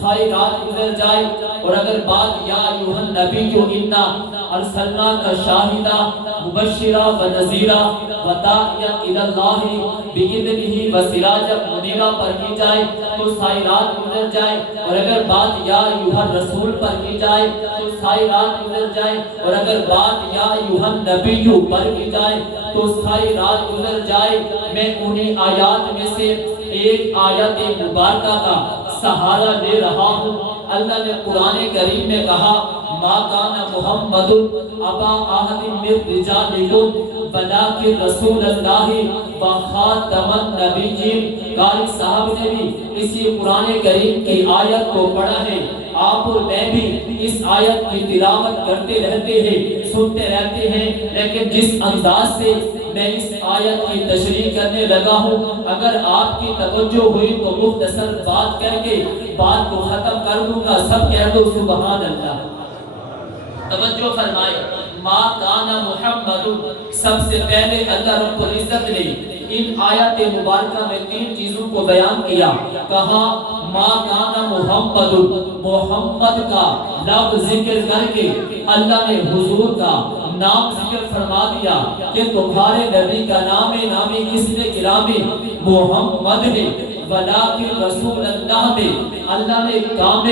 ساری رات گزر جائے، اور اگر بات یا ایھا النبی انا ارسلناک شاہدا مبشرا ونذیرا وداعیا الی اللہ باذنہ وسراجا منیرا پر کی جائے تو ساری رات گزر جائے، اور اگر بات یا ایھا الرسول پر کی جائے تو ساری رات گزر جائے، اور اگر بات یا ایھا النبی پر کی جائے تو ساری رات گزر جائے۔ میں انہیں آیات میں سے ایک آیت مبارکہ کا سہارا لے رہا ہوں۔ اللہ نے قرآن کریم میں کہا ما کان محمد ابا احد من رجالکم ولکن رسول اللہ وخاتم النبیین۔ قاری صاحب نے بھی اسی قرآن کریم کی آیت کو پڑھا ہے، آپ اور میں بھی اس آیت کی تلاوت کرتے رہتے ہیں، سنتے رہتے ہیں، لیکن جس انداز سے میں اس آیت کی تشریح کرنے لگا ہوں، اگر آپ کی توجہ ہوئی تو مختصر بات کر کے بات کو ختم کر دوں گا۔ سب کہہ دو سبحان اللہ۔ توجہ فرمائے، ما کان محمد، سب سے پہلے اللہ رب العزت نے ان آیات مبارکہ میں تین چیزوں کو بیان کیا۔ کہا ما کان محمد، محمد کا لفظ ذکر کر کے اللہ نے حضور کا نام ذکر فرما دیا کہ تمہارے نبی کا نام اس نے گرامی محمد ہے، ولیکن رسول اللہ میں اللہ نے کام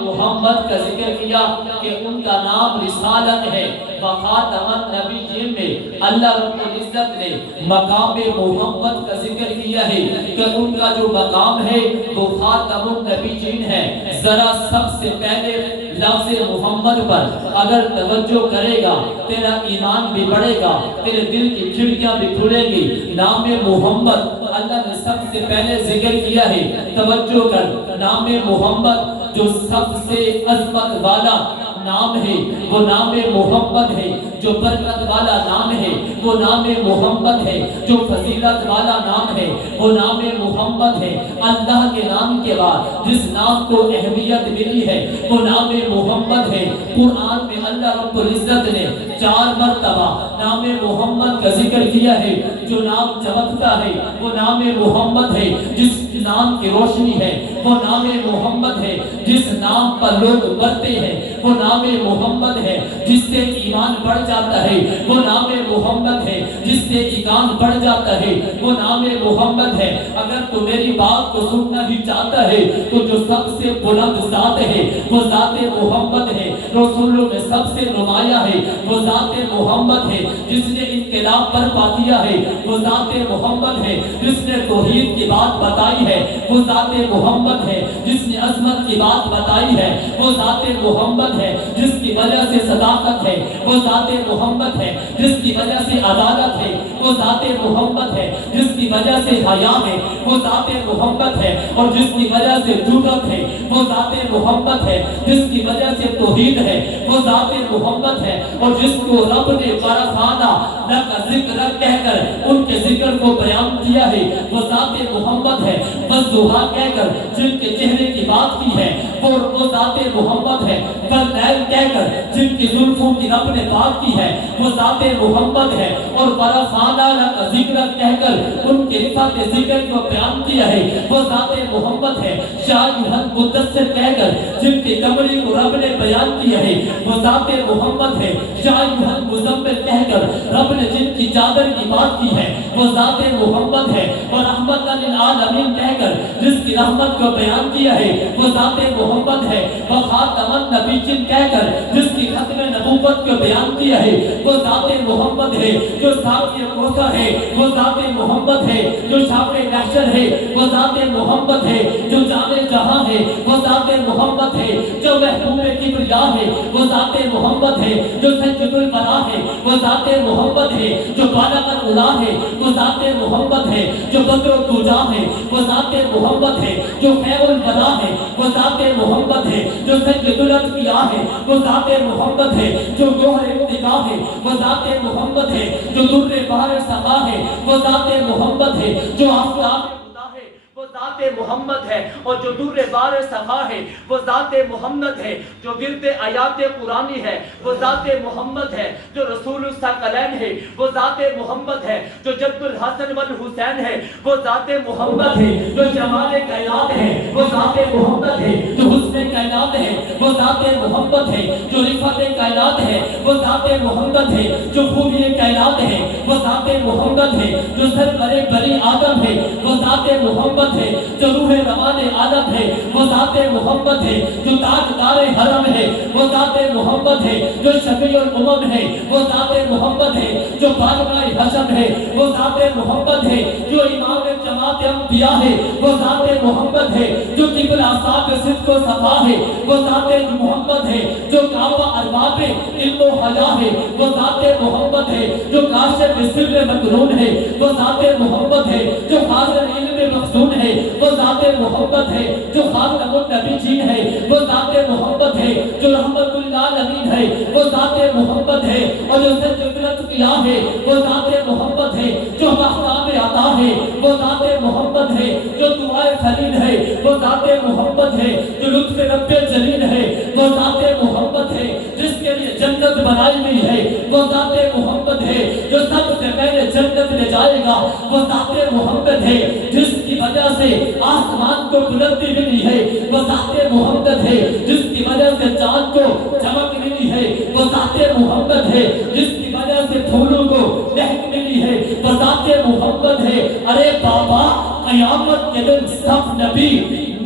محمد کا ذکر کیا کہ ان کا نام رسالت ہے۔ وخاتم النبیین میں اللہ رب العزت نے مقام محمد کا ذکر کیا ہے کہ ان کا جو مقام ہے وہ خاتم النبیین ہے۔ ذرا سب سے پہلے لفظ محمد پر اگر توجہ کرے گا تیرا ایمان بھی بڑھے گا، تیرے دل کی کھڑکیاں بھی کھلیں گی۔ نام محمد اللہ نے سب سے پہلے ذکر کیا ہے، توجہ کر، نام محمد جو سب سے عظمت والا نام ہے وہ نام محمد ہے، جو برکت والا نام ہے وہ نام محمد ہے، جو فضیلت والا نام ہے وہ نام محمد ہے۔ اللہ کے نام کے بعد جس نام کو اہمیت ملی ہے وہ نام محمد ہے۔ قرآن میں اللہ رب العزت نے 4 مرتبہ نام محمد کا ذکر کیا ہے۔ جو نام چمکتا ہے وہ نام محمد ہے، جس نام کی روشنی ہے وہ نام محمد ہے، جس نام پر لوگ مرتے ہیں وہ نام محمد ہے، جس سے ایمان بڑھ جاتا ہے وہ نام محمد ہے، جس سے ایمان بڑھ جاتا ہے وہ نام محمد ہے۔ اگر تو میری بات کو سننا ہی چاہتا ہے تو جو سب سے بلند ذات ہے وہ ذات محمد ہے، رسولوں میں سب سے نمایاں ہے وہ ذات محمد ہے، جس نے انقلاب برپا کیا ہے وہ ذات محمد ہے، جس نے توحید کی بات بتائی ہے وہ ذات محمد ہے، جس نے عظمت کی بات بتائی ہے وہ ذات محمد ہے، جس کی وجہ سے صداقت ہے وہ ذات محمد ہے، جس کی وجہ سے عدالت ہے وہ ذات محمد ہے، جس کی وجہ سے حیا ہے وہ ذات محمد ہے، اور جس کی وجہ سے جرأت ہے وہ ذات محمد ہے، جس کی وجہ سے توحید ہے وہ ذات محمد ہے، اور جس کو رب نے برفانہ لک ذکر کہہ کر ان کے ذکر کو بیان کیا ہے وہ ذات محمد ہے۔ والضحیٰ کہہ کر جن کے چہرے کی بات کی ہے وہ ذات محمد ہے۔ واللیل کہہ کر جن کی زلفوں کی رب نے بات کی ہے وہ ذات محمد ہے، اور برفانہ لک ذکر کہہ کر ان کے رفعت ذکر کو بیان کیا ہے وہ ذات محمد ہے۔ یا ایھا المدثر کہہ کر جن کی کمری کو رب نے بیان کیا ہے وہ ذات محمد ہے۔ یا ایھا المزمل کہہ کر رب نے جن کی چادر کی بات کی ہے وہ ذات محمد ہے، اور رحمت للعالمین کہہ کر جس کی رحمت کو بیان کیا ہے وہ ذات محمد ہے۔ وخاتم النبیین کہہ کر جس کی ختم نبوت کو بیان کیا ہے وہ ذات محمد ہے۔ جو ساقی کوثر ہے وہ ذات محمد ہے، جو شافع محشر ہے وہ ذات محمد ہے، جو جامع جہاں ہے وہ ذات محمد ہے، جو محبوب کبریا ہے وہ ذات محمد ہے، جو سید البراء ہے وہ ذات محمد ہے، جو بالغ العلا ہے وہ ذات محمد ہے، جو بدر الدجا ہے وہ ذات محمد ہے، جو خیر البلا ہے وہ ذات محمد ہے، جو سید الانبیاء ہے وہ ذات محمد ہے، جو گوہر ابتدا ہے وہ ذات محمد ہے، جو در بحر سقا ہے وہ ذات محمد ہے، جو آفتاب خدا ہے وہ ذات محمد ہے، اور جو در بار صفا ہے وہ ذات محمد ہے، جو ورد آیات قرآنی ہے وہ ذات محمد ہے، جو رسول الثقلین ہے وہ ذات محمد ہے، جو جد الحسن والحسین ہے وہ ذات محمد ہے، جو جمال کائنات ہے وہ ذات محمد ہے، جو حسن کائنات ہے وہ ذات محمد ہے، جو رفعت کائنات ہے وہ ذات محمد ہے، جو خوبی کائنات ہے وہ ذات محمد ہے، جو سرور بنی آدم ہے وہ ذات محمد ہے، جو روح روان عالم ہے وہ ذات محمد ہے، جو تاجدار حرم ہے وہ ذات محمد ہے، جو شفیع الامم ہے وہ ذات محمد ہے، جو بارگاہ حشر ہے وہ ذات محمد ہے، جو امام جماعت انبیاء ہے وہ ذات محمد ہے، جو قبلہ صاحب صدق و صفا ہے وہ ذات محمد ہے، جو کعبہ ارباب علم و حیا ہے وہ ذات محمد ہے، جو کاشف سر مکنون ہے وہ ذات محمد ہے، جو خازن علم مخزون ہے وہ ذات محمد ہے، جو خاتم النبیین ہے وہ ذات محمد ہے، جو رحمت للعالمین ہے وہ ذات محمد ہے، اور جو سجدت کیا ہے وہ ذات محمد ہے، جو مختاب عطا ہے وہ ذات محمد ہے، جو دعائے خلیل ہے وہ ذات محمد ہے، جو لطف رب جلیل ہے وہ ذات محمد ہے، جس کے لیے جنت بنائی گئی ہے وہ ذات محمد ہے، جو سب سے پہلے جنت لے جائے گا وہ ذات محمد ہے، جس کی وجہ سے آسمان کو بلندی ملی ہے وہ ذات محمد ہے، جس کی وجہ سے چاند کو چمک ملی ہے وہ ذات محمد ہے، جس کی وجہ سے پھولوں کو مہک ملی ہے وہ ذات محمد ہے۔ ارے بابا قیامت کے دن سب نبی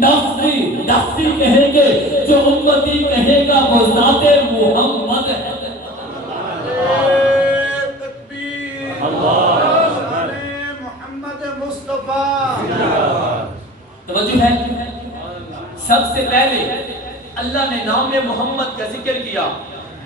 نفسی نفسی کہیں گے، جو امتی کہے گا وہ ذات محمد ہے۔ توجہ ہے، سب سے پہلے اللہ نے نام محمد کا ذکر کیا،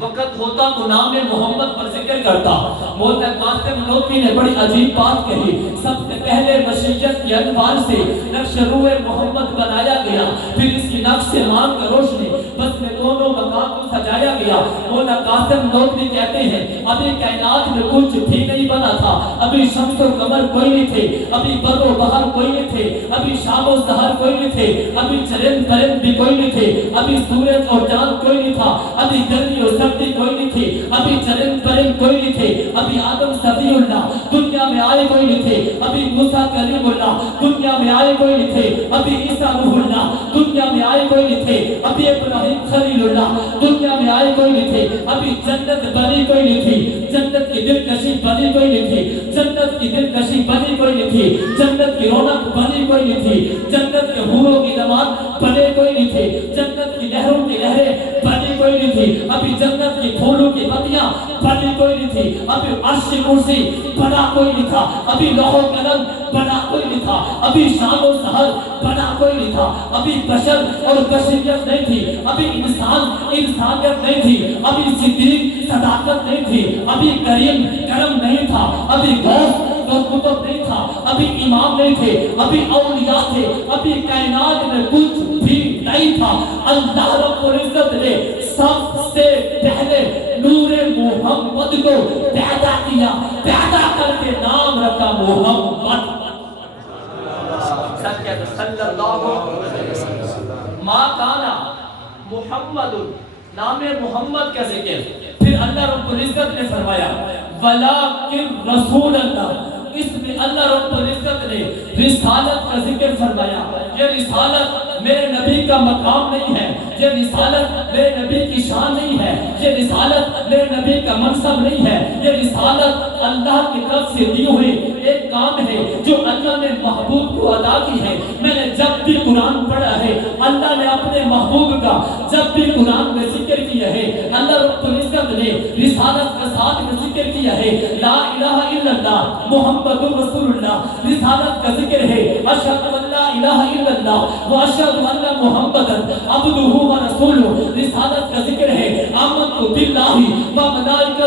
وقت ہوتا تو نام محمد پر ذکر کرتا۔ مولانا قاسم نوکی نے بڑی عجیب بات کہی، سب سے پہلے مشیت کے انوار سے نقش روح محمد بنایا گیا، پھر اس کی نقش مان کا روشنی بس میں دونوں مقام کو سجایا گیا۔ مولانا قاسم نوکی کہتے ہیں ابھی کائنات میں کچھ بھی نہیں بنا تھا، ابھی شمس و قمر کوئی نہیں تھے، ابھی بر و بحر کوئی نہیں تھے، ابھی شام و سحر کوئی نہیں تھے، ابھی چرند پرند بھی کوئی نہیں تھے، ابھی سورج اور چاند کوئی نہیں تھا، ابھی گرمی اور سردی کوئی نہیں تھی، ابھی چرند پرند کوئی نہیں تھے، ابھی آدم صفی اللہ دنیا میں آئے کوئی نہیں تھے، ابھی موسیٰ کلیم اللہ دنیا میں آئے کوئی نہیں تھے، ابھی عیسیٰ روح اللہ دنیا میں آئے کوئی نہیں تھے، ابھی ابراہیم خلیل اللہ دنیا میں آئے کوئی نہیں تھے، ابھی جنت بنی کوئی نہیں تھی، جنت کی دلکشی بنی کوئی نہیں تھی، جنت کی دلکشی بنی کوئی نہیں تھی، جنت کی رونق بنی کوئی نہیں تھی، جنت کے حوروں کی نماز بنے کوئی نہیں تھے، جنت کی نہروں کی نہریں بنی کوئی نہیں تھی، ابھی جنت کی پھولوں کی پتیاں بنی کوئی نہیں تھی، ابھی عرش کرسی بنا کوئی نہیں تھا، ابھی لوح و قلم بنا کوئی نہیں تھا، ابھی شام و سحر بنا کوئی نہیں تھا، ابھی بشر اور بشریت نہیں تھی، ابھی انسان انسانیت نہیں تھی، ابھی صدیق صداقت نہیں تھی، ابھی کریم کرم نہیں تھا، ابھی غوث اور کتب نہیں تھا، ابھی امام نہیں تھے، ابھی اولیاء تھے، ابھی کائنات میں کچھ بھی نہیں تھا۔ اللہ رب العزت نے سب سے پہلے نور محمد کو پیدا کیا، پیدا کر کے نام رکھا محمد صلی اللہ علیہ وسلم۔ ما کانا محمد، نام محمد کا ذکر، پھر اللہ رب العزت نے فرمایا وَلَٰكِن رسول اللہ، اس میں اللہ رب العزت نے رسالت کا ذکر فرمایا۔ یہ رسالت میرے نبی کا مقام نہیں ہے، یہ رسالت میرے نبی کی شان نہیں ہے، یہ رسالت میرے نبی کا منصب نہیں ہے، یہ رسالت اللہ کی طرف سے دی ہوئی ایک کام ہے جو اللہ نے محبوب کو ادا کی ہے۔ میں نے جب بھی قرآن پڑھا ہے، اللہ نے اپنے محبوب کا جب بھی قرآن میں ذکر کیا ہے، اللہ رب العزت نے رسالت کا ساتھ میں ذکر کیا ہے۔ لا الہ الا اللہ محمد رسول اللہ، رسالت کا ذکر ہے۔ اشہد ان لا الہ الا اللہ واشہد ان محمد عبدہ و رسولہ، رسالت کا ذکر ہے۔ آمنت باللہ و ملائکتہ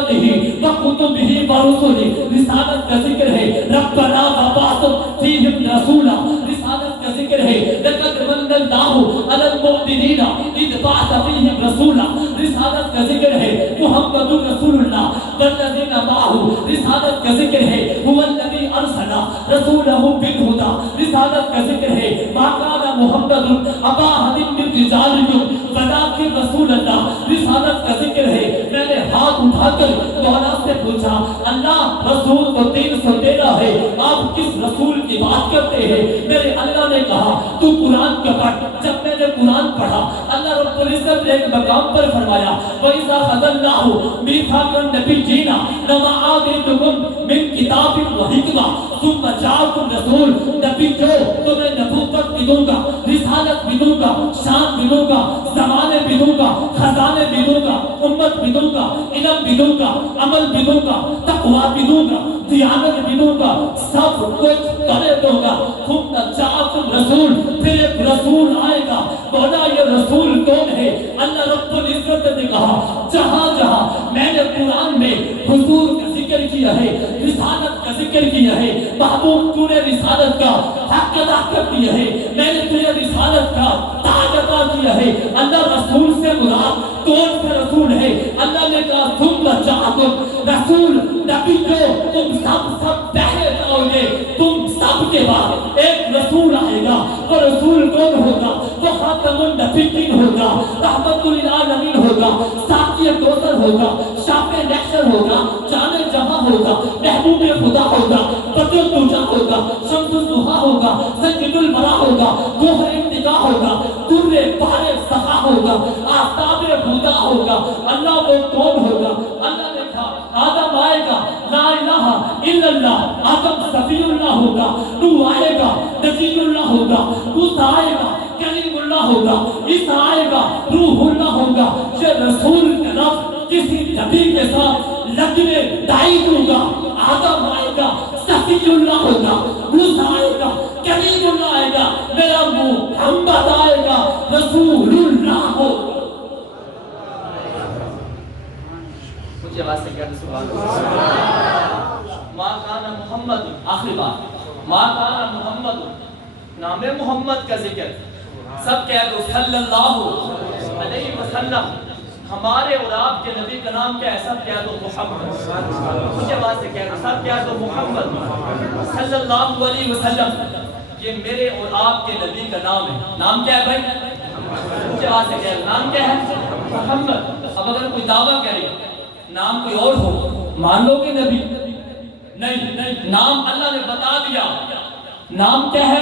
و کتبہ و رسلہ، رسالت کا ذکر ہے۔ ربنا وبعث فیہم رسولا، رسالت کا ذکر ہے۔ لقد من اللہ علی المؤمنین اذ بعث فیہم رسولا، رسالت کا ذکر ہے۔ محمد رسول اللہ والذین معہ، رسالت کا ذکر ہے۔ هو الذی ارسل رسولہ بالہدی، رسالت کا ذکر ہے۔ ما کان محمد ابا احد من رجالکم ولکن رسول اللہ. رسالت کا ذکر ہے. میں نے ہاتھ اٹھا کر مولا سے پوچھا اللہ رسول کو 313 ہے, آپ کس رسول کی بات کرتے ہیں؟ میرے اللہ نے کہا تو قرآن کا پڑھ. جب میں نے قرآن پڑھا اللہ رب العزت نے ایک مقام پر فرمایا وَإِذَا خَذَ اللَّهُ مِيثَاقَ النَّبِيِّينَ لَمَا آتَيْتُكُم مِّن کتاب وحکمہ ثم جاءکم رسول. نبی جو تمہیں نبوت بھی دوں گا, رسالت بھی دوں گا, شان بھی دوں گا, زمانے بھی دوں گا, خزانے بھی دوں گا, امت بھی دوں گا, علم بھی دوں گا, عمل بھی دوں گا, تقویٰ بھی دوں گا, دیانت بھی دوں گا, سب کچھ کرے دوں گا. ثم جاءکم رسول, پھر ایک رسول آئے گا. بولا یہ رسول کون ہے؟ اللہ رب العزت نے کہا جہاں جہاں میں نے قرآن میں حضور کا ذکر کیا ہے, رسالت کا ذکر کیا ہے, محبوب تو نے رسالت کا حق ادا کر دیا ہے, میں نے تجھے رسالت کا تاج عطا کیا ہے. اللہ رسول سے مراد کون سے رسول ہے؟ اللہ نے کہا ثم جاءکم رسول. نبی جو تم سب پہلے جاؤ گے, تم سب کے بعد ایک رسول آئے گا. وہ رسول کون ہوگا؟ وہ خاتم النبیین ہوگا, رحمت للعالمین ہوگا, ساقی کوثر ہوگا, شافع محشر ہوگا, جان جہاں ہوگا, محبوب خدا ہوگا, بدر الدجا ہوگا, شمس الضحیٰ ہوگا, سید البراء ہوگا, گوہر انتقاء ہوگا, در بحر سخا ہوگا, آفتاب ہدا ہوگا. اللہ وہ کون ہوگا؟ اللہ نے کہا آدم آئے گا, لا الہ الا اللہ, آدم صفی اللہ ہوگا. نوح آئے گا, نجی اللہ ہوگا. موسیٰ آئے گا, کلیم اللہ ہوگا. عیسیٰ آئے گا, روح اللہ ہوگا. یہ رسول کا لفظ کسی نبی کے ساتھ لگنے دائی دوں گا. آدم آئے گا, صفی اللہ ہوگا. موسیٰ آئے گا, کلیم اللہ آئے گا. میرا محمد آئے گا, رسول اللہ ہوگا. مجھے آواز سے کہتے سبحان اللہ. ما کان محمد, آخری بات, ما کان محمد, نام محمد کا ذکر سب کہہ دو صلی اللہ علیہ وسلم. ہمارے اور آپ کے نبی کا نام کیا ہے؟ سب کہہ دو محمد. مجھے آواز سے کہہ دو, سب کہہ دو محمد صلی اللہ علیہ وسلم. یہ میرے اور آپ کے نبی کا نام ہے. نام کیا ہے بھائی؟ مجھے آواز سے کہہ دو, نام کیا ہے؟ محمد. اب اگر کوئی دعویٰ کرے نام کوئی اور ہو, مان لو گے نبی؟ نہیں, نام اللہ نے بتا دیا. نام کیا ہے؟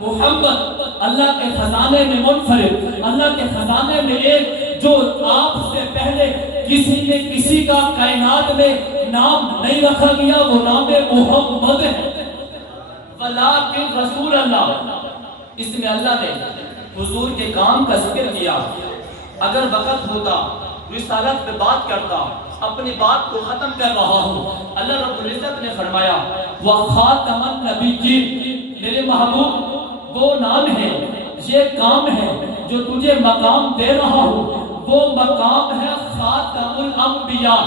محمد. اللہ کے خزانے میں منفرد, اللہ کے خزانے میں ایک جو آپ سے پہلے کسی نے کسی کا کائنات میں نام نہیں رکھا گیا, وہ نام محمد ہے. ولیکن رسول اللہ, اس میں اللہ نے حضور کے کام کا ذکر کیا. اگر وقت ہوتا رسالت پہ بات کرتا, اپنی بات کو ختم کر رہا ہوں. اللہ رب العزت نے فرمایا وَخَاتَمَ النَّبِيِّينَ, میرے محبوب وہ نام ہے, یہ کام ہے جو تجھے مقام دے رہا ہوں, وہ مقام ہے خاتم الانبیاء.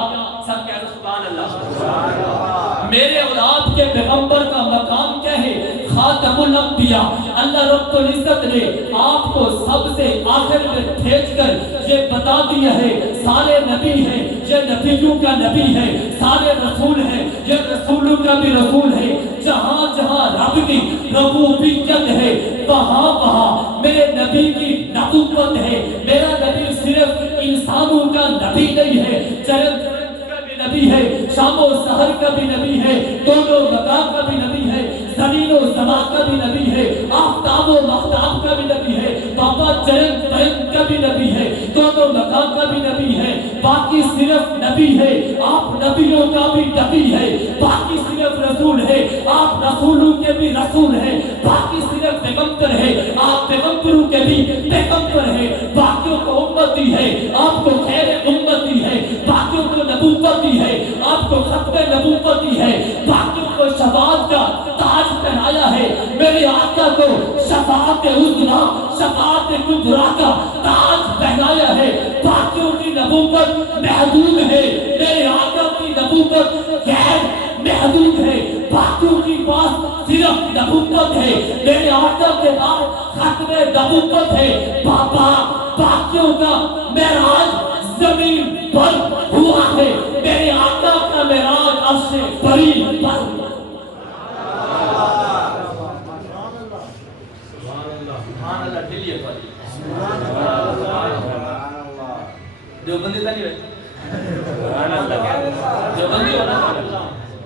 سب کہہ دو سبحان اللہ. میرے اور آپ کے پیغمبر کا مقام کیا ہے؟ خاتم الانبیاء. اللہ رب العزت نے آپ کو سب سے آخر میں بھیج کر یہ بتا دیا ہے سارے نبی ہیں, یہ نبیوں کا نبی ہے, سارے رسول ہیں, یہ رسولوں کا بھی رسول ہے. جہاں جہاں رب کی ربوبیت ہے وہاں وہاں میرے نبی کی نبوت ہے. میرا نبی صرف انسانوں کا نبی نہیں ہے, جنت کا بھی نبی ہے, شام و سحر کا بھی نبی ہے, دونوں مقام کا بھی نبی ہے, زمین و زمان کا بھی نبی ہے, آفتاب و مختاب کا بھی نبی ہے, بابا جنت برن کا بھی نبی ہے, دونوں مقام کا بھی نبی ہے. باقی صرف نبی ہے, آپ نبیوں کا بھی نبی ہے. باقی صرف رسول ہے, آپ رسولوں کے بھی رسول ہیں. باقی صرف پیغمبر ہے, آپ پیغمبروں کے بھی پیغمبر ہیں. باقیوں کو امتی ہے, آپ کو خیر امتی ہے. باقیوں کو نبوتی ہے, آپ کو ختم نبوتی ہے. باقیوں کو شفاعت کا تاج پہنایا ہے, میرے آقا کو شفاعت عظمیٰ, شفاعت کبریٰ کا تاج پہنایا ہے. باقیوں کی نبوت محدود ہے, میرے آقا کی نبوت غیر محدود ہے. باقیوں کی بات صرف نبوت ہے, میرے آقا کے بعد ختم نبوت ہے. بابا باقیوں کا معراج زمین پر ہوا ہے, میرے آقا کا معراج عرش بری پر.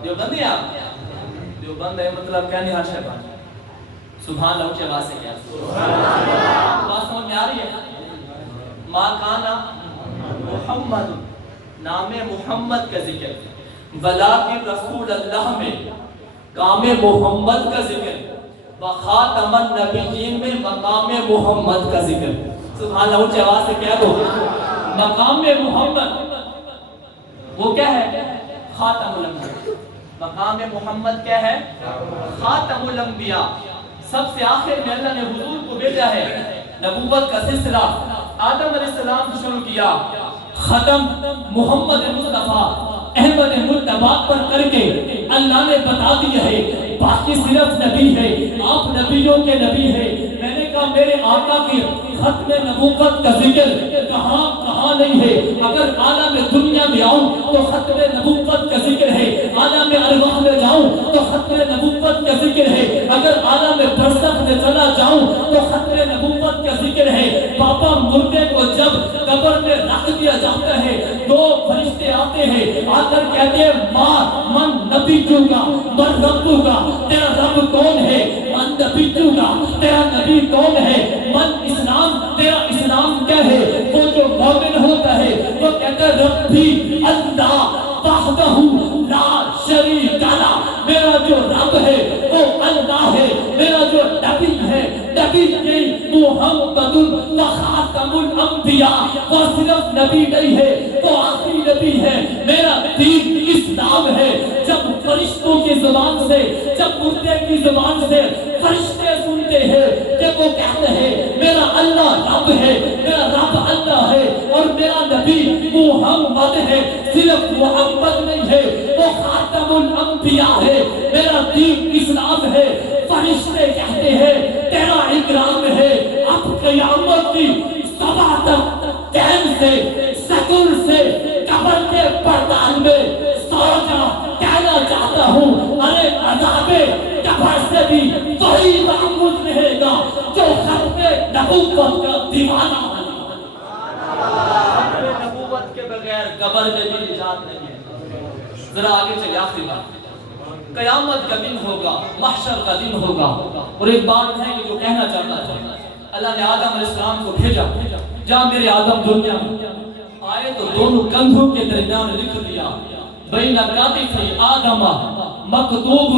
دیوبندی آپ دیوبند ہے مطلب کیا نہیں ہر شے بات سبحان اللہ اونچی آواز سے کیا سبحان اللہ بات سمجھ میں آ رہی ہے ما کانا محمد نام محمد کا ذکر ولیکن رسول اللہ میں کام محمد کا ذکر وخاتم النبیین میں مقام محمد کا ذکر سبحان اللہ اونچی آواز سے کیا دو مقام محمد وہ کیا ہے خاتم الانبیاء مقام محمد کیا ہے خاتم الانبیاء سب سے آخر میں اللہ نے حضور کو بھیجا ہے نبوت کا سلسلہ آدم علیہ السلام سے شروع کیا ختم محمد مصطفیٰ احمد مجتبی پر کر کے اللہ نے بتا دیا ہے باقی صرف نبی ہے آپ نبیوں کے نبی ہیں میں نے کہا میرے آقا کی ختم نبوت کا ذکر کہاں نہیں ہے اگر عالم دنیا میں آؤں تو ختم نبوت کا ذکر ہے عالم ارواح میں جاؤں تو ختم نبوت کا ذکر ہے اگر عالم برزخ میں چلا جاؤں تو ختم نبوت کا ذکر ہے پاپا مردے کو جب قبر میں رکھ دیا جاتا ہے دو فرشتے آتے ہیں آ کر کہتے ہیں ماں من نبی چونگا من ربو گا تیرا رب کون ہے من نبی چونگا تیرا نبی کون ہے من اسلام تیرا اسلام کیا ہے وہ جو مومن ہوتا ہے وہ کہتا ہے ربی اللہ وحدہ لا شریک لا میرا جو رب ہے وہ اللہ ہے میرا جو نبی ہے نبی نہیں محمد خاتم الانبیاء وہ صرف نبی نہیں ہے وہ آخری نبی ہے میرا دین اسلام ہے جب فرشتوں کی زبان سے جب مردے کی زبان سے فرشتے سنتے ہیں کہ وہ کہتے ہیں میرا اللہ رب ہے میرا رب اللہ ہے اور میرا نبی محمد ہے صرف محمد نہیں ہے وہ خاتم الانبیاء ہے میرا دین اسلام ہے فرشتے کہتے ہیں تیرا اکرام ہے اب قیامت کی صبح تک چین سے سکون سے قبر کے پردان میں سو جا کہنا چاہتا ہوں ارے عذاب قبر سے بھی وہی محفوظ رہے گا جو ختم نبوت کا دیوانہ نبوت کے بغیر قبر میں بھی نجات نہیں ہے ذرا آگے چلے آخری بات قیامت کا دن ہوگا محشر کا دن ہوگا اور ایک بات ہے کہ جو کہنا چاہتا ہے اللہ نے آدم علیہ السلام کو بھیجا جہاں میرے آدم دنیا میں آئے تو دونوں کندھوں کے درمیان لکھ دیا بین کاتف آدم مکتوب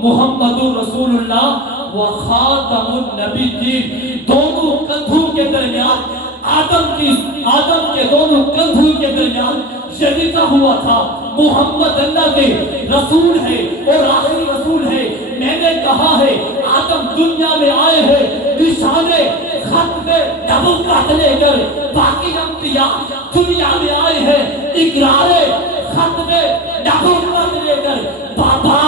محمد رسول اللہ و خاتم النبیین دونوں کندھوں کے درمیان آدم کے دونوں کندھوں کے درمیان یہ لکھا ہوا تھا محمد اللہ کے رسول ہے اور آخری رسول ہے میں نے کہا ہے آدم دنیا میں آئے ہیں نشانے ختم نبوت لے کر باقی انبیاء دنیا میں آئے ہیں اقرار ختم نبوت لے کر بابا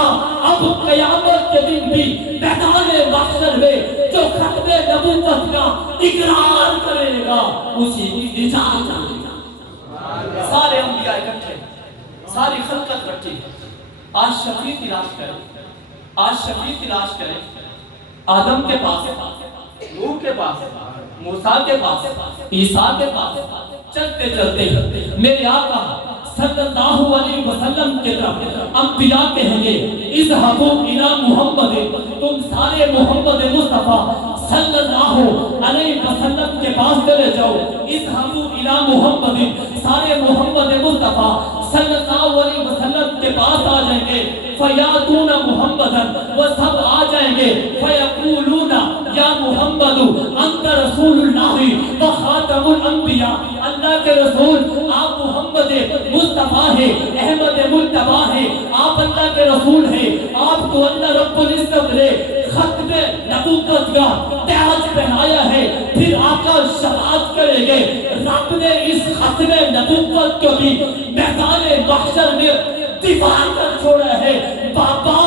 اب قیامت کے دن بھی میدان محشر میں جو ختم نبوت کا اقرار کرے گا اسی کی نجات سارے انبیاء اکٹھے ساری خلقت اکٹھی آج شفیع تلاش کرے آدم کے پاس نوح کے پاس موسیٰ کے پاس عیسیٰ کے پاس چلتے چلتے میرے آقا صلی اللہ علیہ وسلم کے طرف انبیاء کہیں گے اذهبوا الى محمد تم سارے محمد مصطفیٰ صلی اللہ علیہ وسلم کے پاس چلے جاؤ اذهبوا الى محمد سارے محمد مصطفیٰ صلی اللہ علیہ وسلم کے پاس آ جائیں گے فیاتون محمدًا وہ سب آ جائیں گے فیقولون یا محمد انت رسول اللہ و خاتم الانبیاء اللہ کے رسول آپ محمد مصطفیٰ ہیں احمد مجتبی ہیں آپ اللہ کے رسول ہیں آپ کو اللہ رب العزت نے ختم نبوت کا تاج پہنایا ہے پھر آقا شفاعت کریں گے رب نے اس ختم نبوت کو بھی میدان محشر میں دفاع کر چھوڑا ہے بابا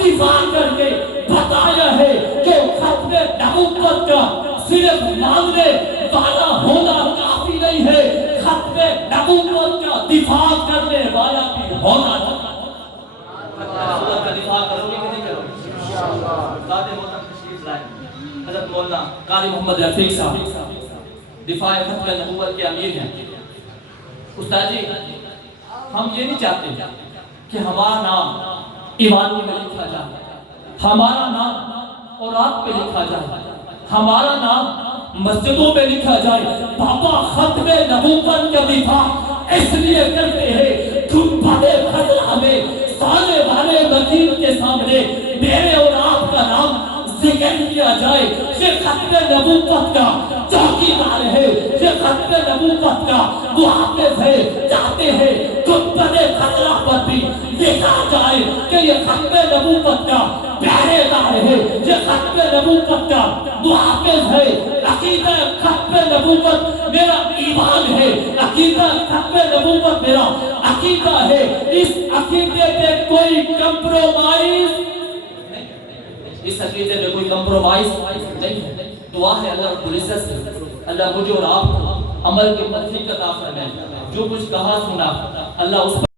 دفاع کر کے بتایا ہے کہ ختم نبوت کا صرف ماننے والا ہونا کافی نہیں ہے ختم نبوت کا دفاع کرنے والا بھی ہونا کا دفاع کرو گے کہ نہیں کرو گے ذات محترم تشریف لائے حضرت مولانا قاری محمد رفیق صاحب دفاع ختم نبوت کے امیر ہیں استاد جی ہم یہ نہیں چاہتے کہ ہمارا نام ایمان میں لکھا جائے، ہمارا نام اور آپ پہ لکھا جائے، ہمارا نام مسجدوں میں لکھا جائے۔ پاپا ختم نبوت کبھی تھا اس لیے کرتے ہیں تم بڑے خطر ہمیں سالے والے وکیل کے سامنے میرے اور آپ کا نام ذکر کیا جائے۔ یہ ختم نبوت کا چوکیدار ہے، یہ ختم نبوت کا محافظ ہے۔ چاہتے ہیں تم بڑے خطرہ پر بھی لکھا جائے کہ یہ ختم نبوت کا پہرے دار ہے، یہ ختم نبوت کا محافظ ہے۔ عقیدہ ختم نبوت میرا ایمان ہے، عقیدہ ختم نبوت میرا عقیدہ ہے۔ اس عقیدے پہ کوئی کمپرومائز نہیں، اس عقیدے میں کوئی کمپرومائز نہیں ہے۔ دعا ہے اللہ رب العزت سے اللہ مجھے اور آپ کو عمل کے توفیق عطا فرمائے۔ جو کچھ کہا سنا اللہ اس